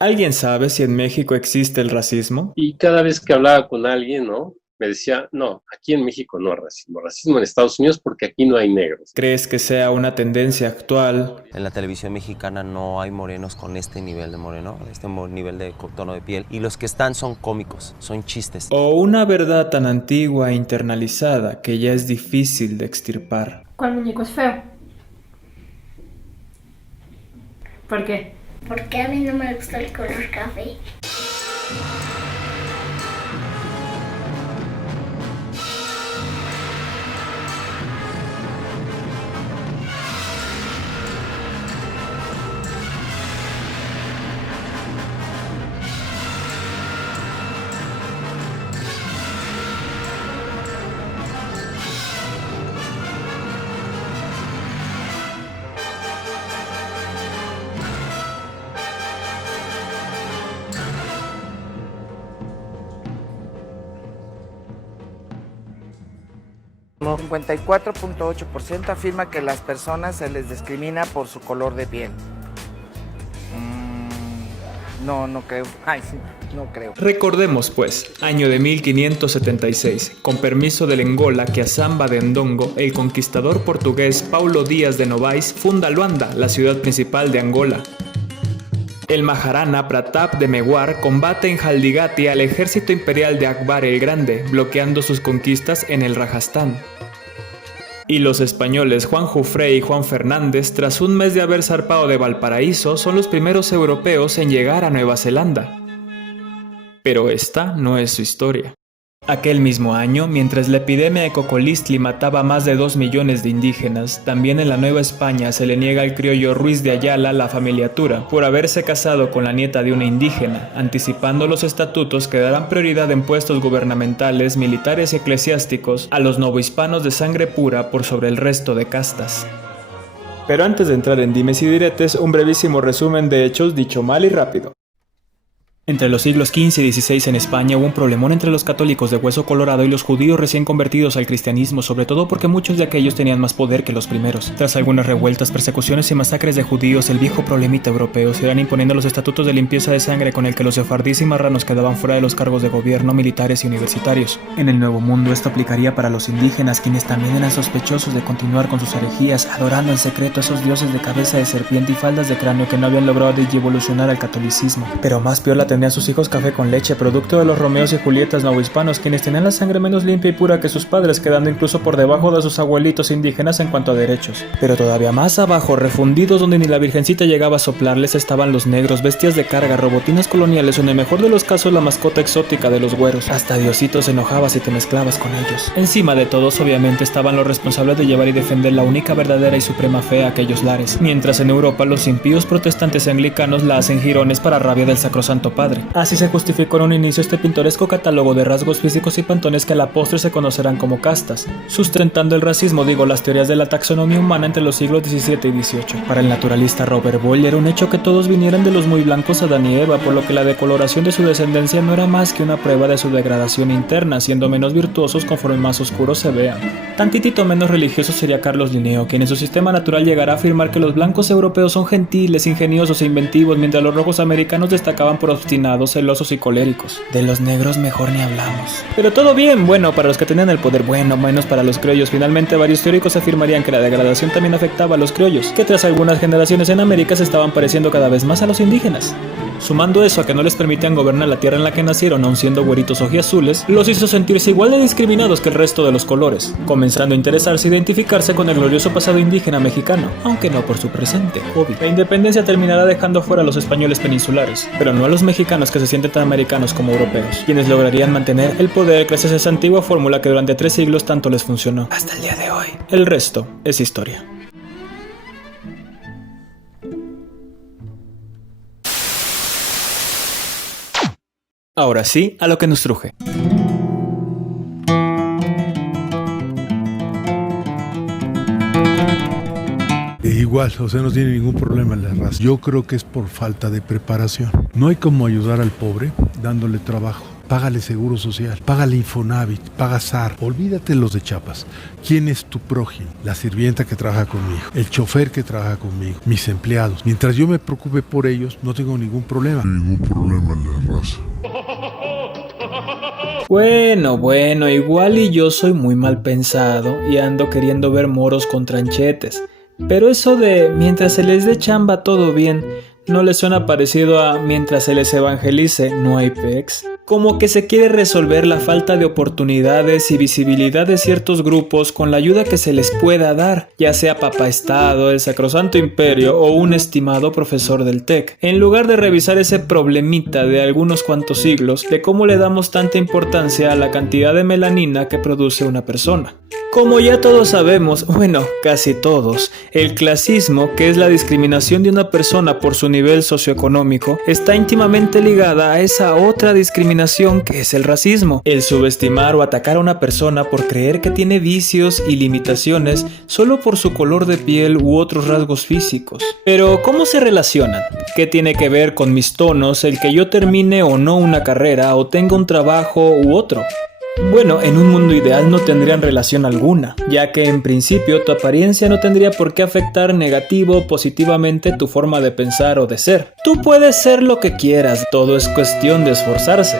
¿Alguien sabe si en México existe el racismo? Y cada vez que hablaba con alguien, ¿no? Me decía, no, aquí en México no hay racismo, racismo en Estados Unidos porque aquí no hay negros. ¿Crees que sea una tendencia actual? En la televisión mexicana no hay morenos con este nivel de moreno, nivel de tono de piel. Y los que están son cómicos, son chistes. ¿O una verdad tan antigua e internalizada que ya es difícil de extirpar? ¿Cuál muñeco es feo? ¿Por qué? Porque a mí no me gusta el color café. No. 54.8% afirma que las personas se les discrimina por su color de piel. No creo. Ay, sí, no creo. Recordemos pues, año de 1576, con permiso del Angola que a Samba de Ndongo, el conquistador portugués Paulo Díaz de Novaes funda Luanda, la ciudad principal de Angola. El Maharana Pratap de Mewar combate en Haldigati al ejército imperial de Akbar el Grande, bloqueando sus conquistas en el Rajastán. Y los españoles Juan Jufré y Juan Fernández, tras un mes de haber zarpado de Valparaíso, son los primeros europeos en llegar a Nueva Zelanda. Pero esta no es su historia. Aquel mismo año, mientras la epidemia de Cocolistli mataba a más de 2 millones de indígenas, también en la Nueva España se le niega al criollo Ruiz de Ayala la familiatura por haberse casado con la nieta de una indígena, anticipando los estatutos que darán prioridad en puestos gubernamentales, militares y eclesiásticos a los novohispanos de sangre pura por sobre el resto de castas. Pero antes de entrar en dimes y diretes, un brevísimo resumen de hechos dicho mal y rápido. Entre los siglos XV y XVI en España hubo un problemón entre los católicos de hueso colorado y los judíos recién convertidos al cristianismo, sobre todo porque muchos de aquellos tenían más poder que los primeros. Tras algunas revueltas, persecuciones y masacres de judíos, el viejo problemita europeo se iban imponiendo los estatutos de limpieza de sangre con el que los sefardíes y marranos quedaban fuera de los cargos de gobierno, militares y universitarios. En el Nuevo Mundo esto aplicaría para los indígenas, quienes también eran sospechosos de continuar con sus herejías, adorando en secreto a esos dioses de cabeza de serpiente y faldas de cráneo que no habían logrado digievolucionar al catolicismo. Pero más piola tenían sus hijos café con leche, producto de los Romeos y Julietas novohispanos, quienes tenían la sangre menos limpia y pura que sus padres, quedando incluso por debajo de sus abuelitos indígenas en cuanto a derechos. Pero todavía más abajo, refundidos donde ni la virgencita llegaba a soplarles, estaban los negros, bestias de carga, robotinas coloniales o en el mejor de los casos la mascota exótica de los güeros. Hasta Diosito se enojaba si te mezclabas con ellos. Encima de todos, obviamente, estaban los responsables de llevar y defender la única verdadera y suprema fe a aquellos lares, mientras en Europa los impíos protestantes anglicanos la hacen jirones para rabia del Sacrosanto Padre. Así se justificó en un inicio este pintoresco catálogo de rasgos físicos y pantones que a la postre se conocerán como castas, sustentando el racismo, las teorías de la taxonomía humana entre los siglos XVII y XVIII. Para el naturalista Robert Boyle era un hecho que todos vinieran de los muy blancos Adán y Eva, por lo que la decoloración de su descendencia no era más que una prueba de su degradación interna, siendo menos virtuosos conforme más oscuros se vean. Tantitito menos religioso sería Carlos Linneo, quien en su sistema natural llegará a afirmar que los blancos europeos son gentiles, ingeniosos e inventivos, mientras los rojos americanos destacaban por obstinados, celosos y coléricos. De los negros mejor ni hablamos. Pero todo bien, bueno, para los que tenían el poder, bueno, menos para los criollos. Finalmente, varios teóricos afirmarían que la degradación también afectaba a los criollos, que tras algunas generaciones en América se estaban pareciendo cada vez más a los indígenas. Sumando eso a que no les permitían gobernar la tierra en la que nacieron, aun siendo güeritos ojiazules, los hizo sentirse igual de discriminados que el resto de los colores, comenzando a interesarse e identificarse con el glorioso pasado indígena mexicano, aunque no por su presente, obvio. La independencia terminará dejando fuera a los españoles peninsulares, pero no a los mexicanos que se sienten tan americanos como europeos, quienes lograrían mantener el poder gracias a esa antigua fórmula que durante 3 siglos tanto les funcionó, hasta el día de hoy. El resto es historia. Ahora sí, a lo que nos truje. Igual, o sea, no tiene ningún problema en la raza. Yo creo que es por falta de preparación. No hay como ayudar al pobre dándole trabajo. págale seguro social, págale Infonavit, paga SAR. Olvídate los de Chiapas. ¿Quién es tu prójimo? La sirvienta que trabaja conmigo, el chofer que trabaja conmigo, mis empleados. Mientras yo me preocupe por ellos, no tengo ningún problema. Ningún problema en la raza. Bueno, igual y yo soy muy mal pensado y ando queriendo ver moros con tranchetes. Pero eso de mientras se les dé chamba todo bien, ¿no les suena parecido a mientras se les evangelice no hay pex? Como que se quiere resolver la falta de oportunidades y visibilidad de ciertos grupos con la ayuda que se les pueda dar, ya sea Papá Estado, el Sacrosanto Imperio o un estimado profesor del TEC, en lugar de revisar ese problemita de algunos cuantos siglos de cómo le damos tanta importancia a la cantidad de melanina que produce una persona. Como ya todos sabemos, bueno, casi todos, el clasismo, que es la discriminación de una persona por su nivel socioeconómico, está íntimamente ligada a esa otra discriminación que es el racismo, el subestimar o atacar a una persona por creer que tiene vicios y limitaciones solo por su color de piel u otros rasgos físicos. Pero, ¿cómo se relacionan? ¿Qué tiene que ver con mis tonos el que yo termine o no una carrera o tenga un trabajo u otro? Bueno, en un mundo ideal no tendrían relación alguna, ya que en principio tu apariencia no tendría por qué afectar negativo o positivamente tu forma de pensar o de ser. Tú puedes ser lo que quieras, todo es cuestión de esforzarse.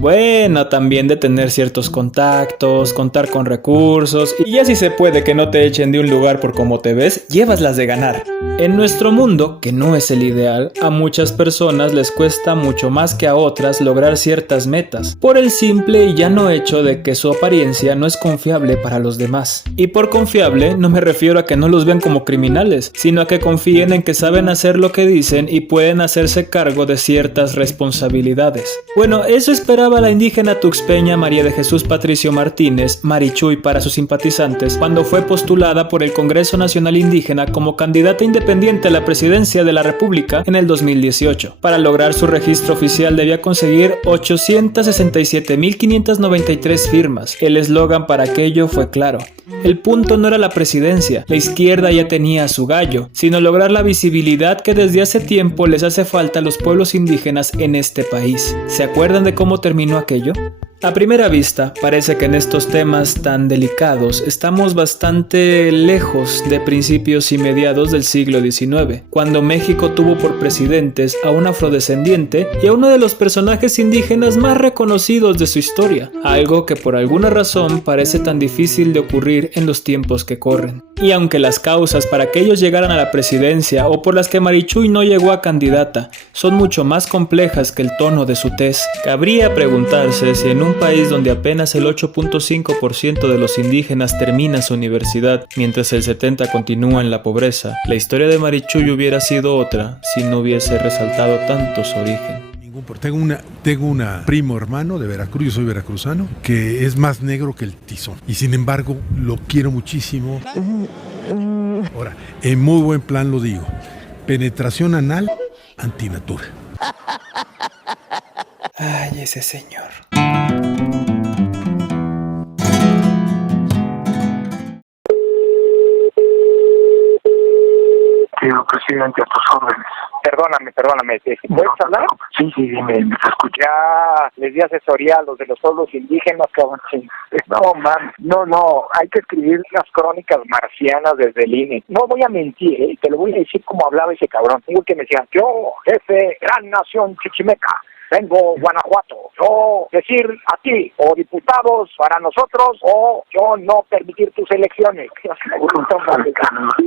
Bueno, también de tener ciertos contactos, contar con recursos y ya si se puede que no te echen de un lugar por cómo te ves, llevas las de ganar. En nuestro mundo, que no es el ideal, a muchas personas les cuesta mucho más que a otras lograr ciertas metas, por el simple y llano hecho de que su apariencia no es confiable para los demás. Y por confiable no me refiero a que no los vean como criminales, sino a que confíen en que saben hacer lo que dicen y pueden hacerse cargo de ciertas responsabilidades. Bueno, eso esperaba la indígena tuxpeña María de Jesús Patricio Martínez, Marichuy para sus simpatizantes, cuando fue postulada por el Congreso Nacional Indígena como candidata independiente a la presidencia de la República en el 2018. Para lograr su registro oficial debía conseguir 867.593 firmas. El eslogan para aquello fue claro. El punto no era la presidencia, la izquierda ya tenía a su gallo, sino lograr la visibilidad que desde hace tiempo les hace falta a los pueblos indígenas en este país. ¿Se acuerdan de cómo terminó aquello? A primera vista, parece que en estos temas tan delicados estamos bastante lejos de principios y mediados del siglo XIX, cuando México tuvo por presidentes a un afrodescendiente y a uno de los personajes indígenas más reconocidos de su historia, algo que por alguna razón parece tan difícil de ocurrir en los tiempos que corren. Y aunque las causas para que ellos llegaran a la presidencia o por las que Marichuy no llegó a candidata son mucho más complejas que el tono de su tez, cabría preguntarse si en un país donde apenas el 8.5% de los indígenas termina su universidad, mientras el 70% continúa en la pobreza, la historia de Marichuy hubiera sido otra si no hubiese resaltado tanto su origen. Tengo una primo hermano de Veracruz, yo soy veracruzano, que es más negro que el tizón. Y sin embargo, lo quiero muchísimo. Ahora, en muy buen plan lo digo. Penetración anal, antinatura. Ay, ese señor. Señor presidente, a tus órdenes. Perdóname. ¿Puedes hablar? Sí, dime, me escucho. Ya les di asesoría a los de los pueblos indígenas, cabrón. Sí. No, man, no, hay que escribir las crónicas marcianas desde el INE. No voy a mentir, te lo voy a decir como hablaba ese cabrón. Digo que me decían, yo, jefe, gran nación chichimeca, vengo Guanajuato, yo decir a ti, o diputados para nosotros, o yo no permitir tus elecciones.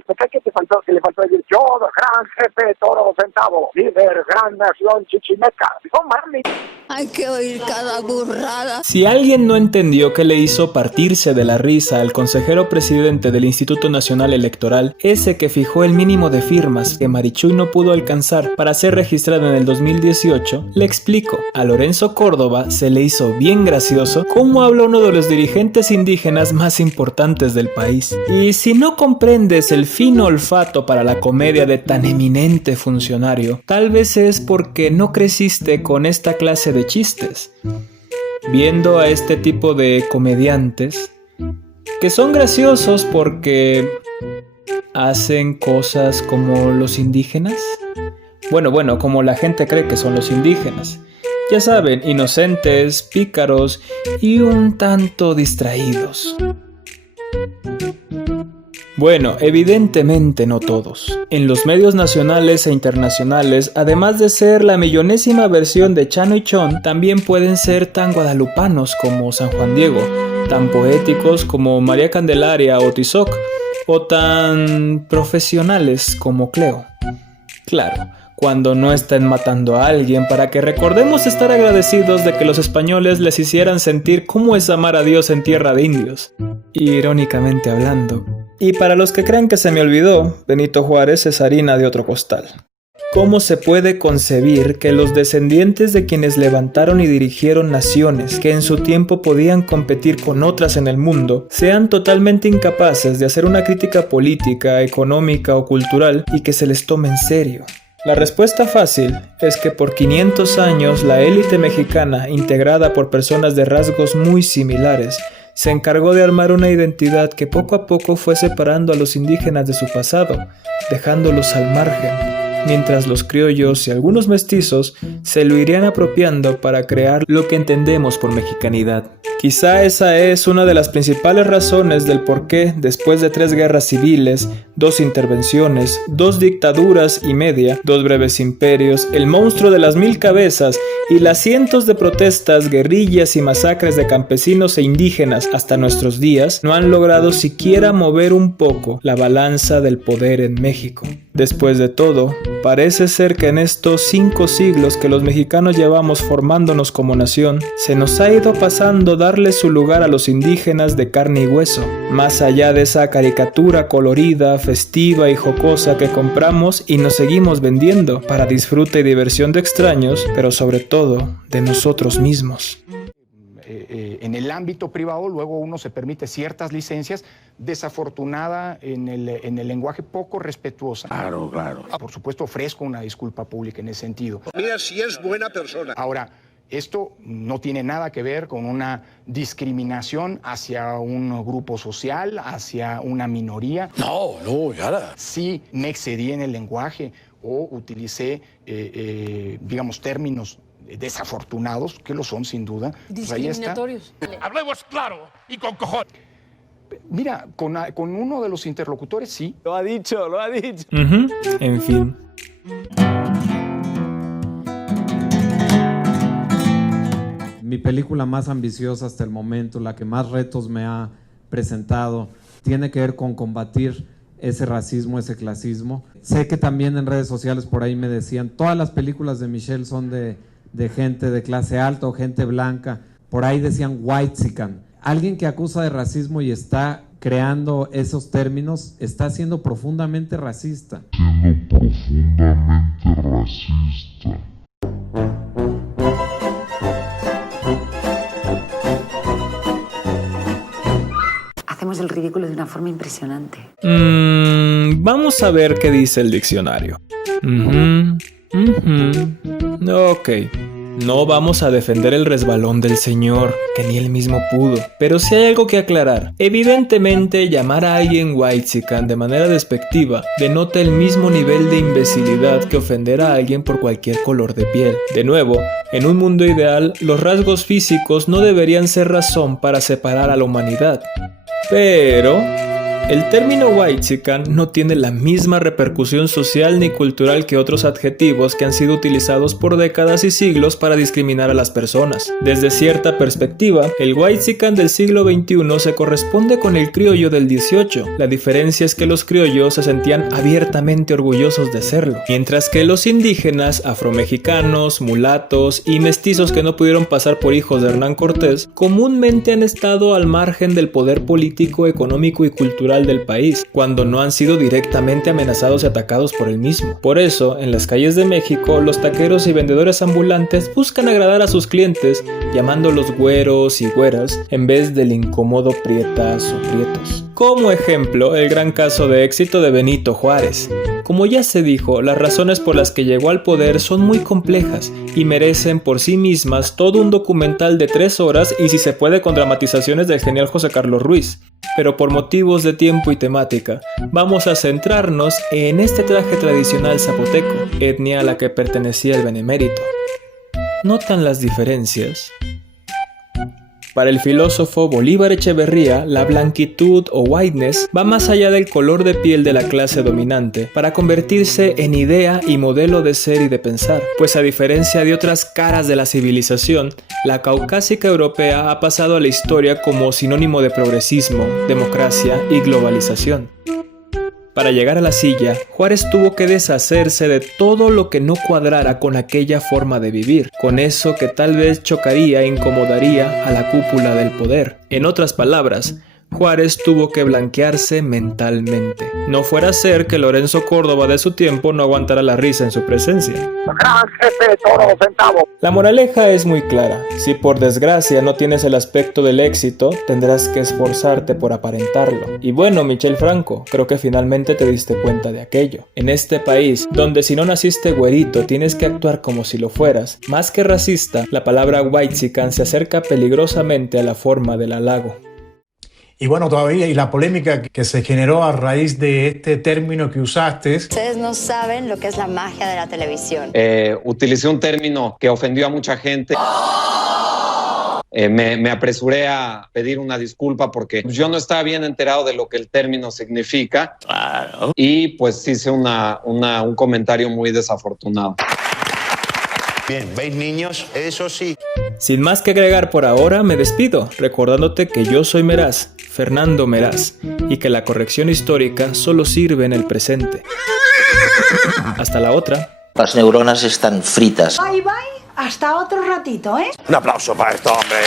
Me cae que le faltó decir, yo, gran jefe Toro Centavo, líder, gran nación chichimeca. No mames. Hay que oír cada burrada. Si alguien no entendió qué le hizo partirse de la risa al consejero presidente del Instituto Nacional Electoral, ese que fijó el mínimo de firmas que Marichuy no pudo alcanzar para ser registrado en el 2018, le explico. A Lorenzo Córdoba se le hizo bien gracioso cómo habla uno de los dirigentes indígenas más importantes del país. Y si no comprendes el fino olfato para la comedia de tan eminente funcionario, tal vez es porque no creciste con esta clase de chistes. Viendo a este tipo de comediantes que son graciosos porque hacen cosas como los indígenas. Bueno, como la gente cree que son los indígenas. Ya saben, inocentes, pícaros y un tanto distraídos. Bueno, evidentemente no todos. En los medios nacionales e internacionales, además de ser la millonésima versión de Chano y Chon, también pueden ser tan guadalupanos como San Juan Diego, tan poéticos como María Candelaria o Tizoc, o tan profesionales como Cleo. Claro, cuando no estén matando a alguien, para que recordemos estar agradecidos de que los españoles les hicieran sentir cómo es amar a Dios en tierra de indios, irónicamente hablando. Y para los que crean que se me olvidó, Benito Juárez es harina de otro costal. ¿Cómo se puede concebir que los descendientes de quienes levantaron y dirigieron naciones que en su tiempo podían competir con otras en el mundo sean totalmente incapaces de hacer una crítica política, económica o cultural y que se les tome en serio? La respuesta fácil es que por 500 años la élite mexicana, integrada por personas de rasgos muy similares, se encargó de armar una identidad que poco a poco fue separando a los indígenas de su pasado, dejándolos al margen, mientras los criollos y algunos mestizos se lo irían apropiando para crear lo que entendemos por mexicanidad. Quizá esa es una de las principales razones del por qué, después de 3 guerras civiles, 2 intervenciones, 2 dictaduras y media, 2 breves imperios, el monstruo de las 1000 cabezas y las cientos de protestas, guerrillas y masacres de campesinos e indígenas hasta nuestros días, no han logrado siquiera mover un poco la balanza del poder en México. Después de todo, parece ser que en estos 5 siglos que los mexicanos llevamos formándonos como nación, se nos ha ido pasando darle su lugar a los indígenas de carne y hueso, más allá de esa caricatura colorida, festiva y jocosa que compramos y nos seguimos vendiendo para disfrute y diversión de extraños, pero sobre todo de nosotros mismos. En el ámbito privado luego uno se permite ciertas licencias, desafortunada en el lenguaje poco respetuosa. Claro. Por supuesto ofrezco una disculpa pública en ese sentido. Mira si es buena persona. Ahora, esto no tiene nada que ver con una discriminación hacia un grupo social, hacia una minoría. No, ya. Sí me excedí en el lenguaje o utilicé, digamos, términos desafortunados, que lo son sin duda. Discriminatorios. Pues hablemos claro y con cojones. Mira, con uno de los interlocutores sí. Lo ha dicho. En fin. Mi película más ambiciosa hasta el momento, la que más retos me ha presentado, tiene que ver con combatir ese racismo, ese clasismo. Sé que también en redes sociales por ahí me decían, todas las películas de Michelle son de gente de clase alta o gente blanca. Por ahí decían whitexican. Alguien que acusa de racismo y está creando esos términos está siendo profundamente racista. Hacemos el ridículo de una forma impresionante. Vamos a ver qué dice el diccionario. Ok. No vamos a defender el resbalón del señor, que ni él mismo pudo. Pero sí hay algo que aclarar. Evidentemente, llamar a alguien whitexican de manera despectiva denota el mismo nivel de imbecilidad que ofender a alguien por cualquier color de piel. De nuevo, en un mundo ideal, los rasgos físicos no deberían ser razón para separar a la humanidad. Pero el término whitexican no tiene la misma repercusión social ni cultural que otros adjetivos que han sido utilizados por décadas y siglos para discriminar a las personas. Desde cierta perspectiva, el whitexican del siglo XXI se corresponde con el criollo del XVIII. La diferencia es que los criollos se sentían abiertamente orgullosos de serlo, mientras que los indígenas, afromexicanos, mulatos y mestizos que no pudieron pasar por hijos de Hernán Cortés, comúnmente han estado al margen del poder político, económico y cultural del país, cuando no han sido directamente amenazados y atacados por el mismo. Por eso, en las calles de México, los taqueros y vendedores ambulantes buscan agradar a sus clientes, llamándolos güeros y güeras, en vez del incómodo prietas o prietos. Como ejemplo, el gran caso de éxito de Benito Juárez. Como ya se dijo, las razones por las que llegó al poder son muy complejas y merecen por sí mismas todo un documental de 3 horas y si se puede con dramatizaciones del genial José Carlos Ruiz. Pero por motivos de tiempo y temática, vamos a centrarnos en este traje tradicional zapoteco, etnia a la que pertenecía el benemérito. ¿Notan las diferencias? Para el filósofo Bolívar Echeverría, la blanquitud o whiteness va más allá del color de piel de la clase dominante para convertirse en idea y modelo de ser y de pensar, pues a diferencia de otras caras de la civilización, la caucásica europea ha pasado a la historia como sinónimo de progresismo, democracia y globalización. Para llegar a la silla, Juárez tuvo que deshacerse de todo lo que no cuadrara con aquella forma de vivir, con eso que tal vez chocaría e incomodaría a la cúpula del poder. En otras palabras, Juárez tuvo que blanquearse mentalmente. No fuera a ser que Lorenzo Córdoba de su tiempo no aguantara la risa en su presencia. La moraleja es muy clara. Si por desgracia no tienes el aspecto del éxito, tendrás que esforzarte por aparentarlo. Y bueno, Michel Franco, creo que finalmente te diste cuenta de aquello. En este país, donde si no naciste güerito tienes que actuar como si lo fueras, más que racista, la palabra whitexican se acerca peligrosamente a la forma del halago. Y bueno, todavía, y la polémica que se generó a raíz de este término que usaste. Ustedes no saben lo que es la magia de la televisión. Utilicé un término que ofendió a mucha gente. Me apresuré a pedir una disculpa porque yo no estaba bien enterado de lo que el término significa. Claro. Y pues hice un comentario muy desafortunado. Bien, ¿veis, niños? Eso sí. Sin más que agregar por ahora, me despido, recordándote que yo soy Meraz, Fernando Meraz, y que la corrección histórica solo sirve en el presente. Hasta la otra. Las neuronas están fritas. Bye bye, hasta otro ratito, ¿eh? Un aplauso para esto, hombre.